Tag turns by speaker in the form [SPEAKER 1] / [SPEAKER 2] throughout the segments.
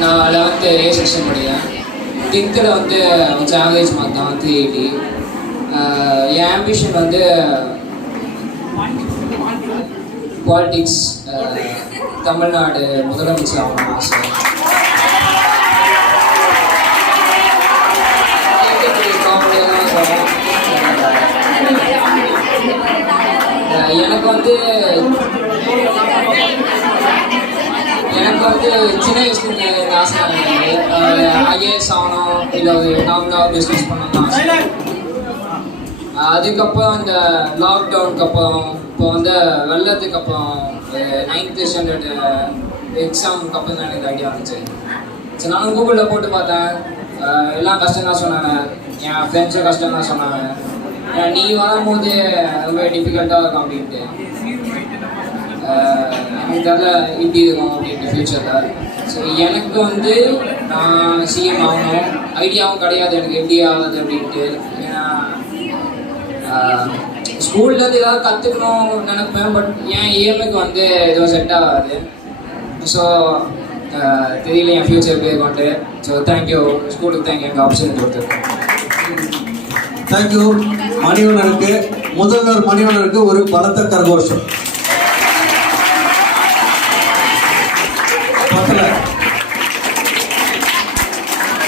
[SPEAKER 1] நான் eleventh A section படிக்கிறேன். டென்த்தில் வந்து கொஞ்சம் ஆவரேஜ் மார்க் தான் த்ரீ எயிட்டி என் ஆம்பிஷன் வந்து பாலிடிக்ஸ் தமிழ்நாடு முதலமைச்சர் ஆகணும் ஆசை. எனக்கு வந்து சின்ன வயசுல இந்த ஆசை ஐஏஎஸ் ஆகணும் இல்லை ஒரு நார்மலாக பிஸ்னஸ் பண்ணணும் ஆசை. அதுக்கப்புறம் இந்த லாக்டவுனுக்கு அப்புறம் இப்போ வந்து வெள்ளத்துக்கு அப்புறம் நைன்த்து ஸ்டாண்டர்டு எக்ஸாமுக்கு அப்புறம் தான் எனக்கு ஐடியா வந்துச்சு. சரி நானும் கூகுளில் போட்டு பார்த்தேன். எல்லாம் கஷ்டம் தான் சொன்னாங்க. என் ஃப்ரெண்ட்ஸும் கஷ்டம் தான் சொன்னாங்க. நீ வரும்போது ரொம்ப டிஃபிகல்ட்டாக இருக்கும் அப்படின்ட்டு. அஹ் எனக்கு இப்படி இருக்கும் அப்படின்ட்டு ஃப்யூச்சரில் ஸோ எனக்கு வந்து நான் சிஎம் ஆகணும். ஐடியாவும் கிடையாது. எனக்கு எப்படி ஆகுது அப்படின்ட்டு. ஏன்னா ஸ்கூல்லேருந்து ஏதாவது கற்றுக்கணும் நினைப்பேன். பட் என் இஎம்ஐக்கு வந்து எதுவும் செட் ஆகாது. ஸோ தெரியல என் ஃப்யூச்சர் எப்படி இருக்கும்ட்டு ஸோ தேங்க்யூ ஸ்கூலுக்கு தேங்க்யூ எங்கள் ஆப்ஷன் கொடுத்துருக்கேன்
[SPEAKER 2] தேங்க்யூ மணிவனருக்கு முதல்வர் மணிவனருக்கு ஒரு பலத்த கரகோஷம்.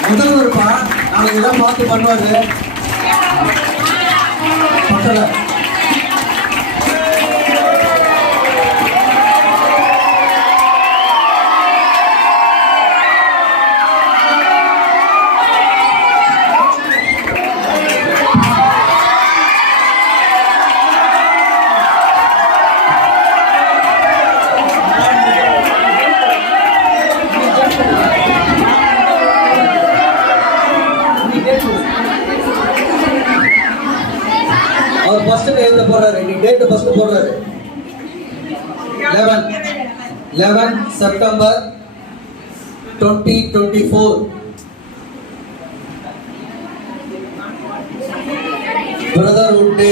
[SPEAKER 2] முதல்வர்ப்பா நாளைக்கு தான் பார்த்து பண்ணுவாரு. பத்தல. ஃபர்ஸ்ட் எழுத போறாரு. இன்னைக்கு டேட் ஃபர்ஸ்ட் போடுறாரு. Eleven eleven September twenty twenty four brotherhood day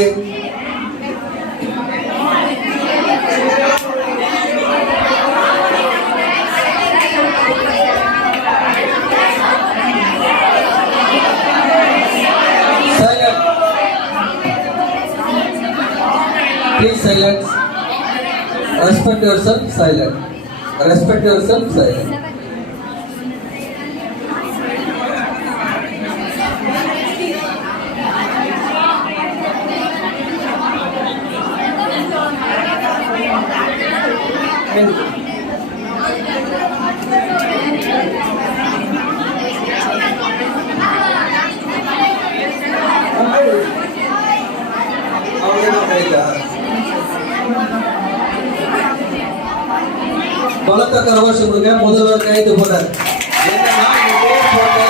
[SPEAKER 2] Please silence. Respect yourself, silent. Respect yourself, silent. Thank you. பலத்த கரவாசம் கொடுக்க முதல்வர் கைது போட்டார் என்னன்னா, இந்த date போட்டு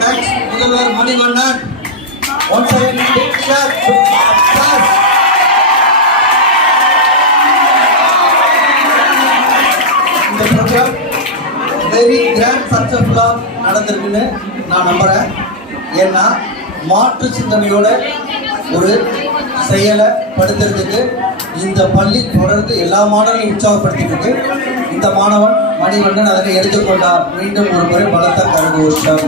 [SPEAKER 2] Next, முதல்வர் மணிவண்ணன் ஒன் செகண்ட் பிக் இந்த ப்ரோக்ராம் வெரி கிராண்ட் சக்சஸ்ஃபுல்லாக நடந்திருக்குன்னு நான் நம்புகிறேன் ஏன்னா மாற்று சிந்தனையோட ஒரு செயலை படுத்துறதுக்கு இந்த பள்ளி தொடர்ந்து எல்லா மாணவர்களையும் உற்சாகப்படுத்திட்டு இந்த மாணவன் மணிவண்ணன் அதனை எடுத்துக்கொண்டார். மீண்டும் ஒரு முறை பலத்த கரகோஷம்.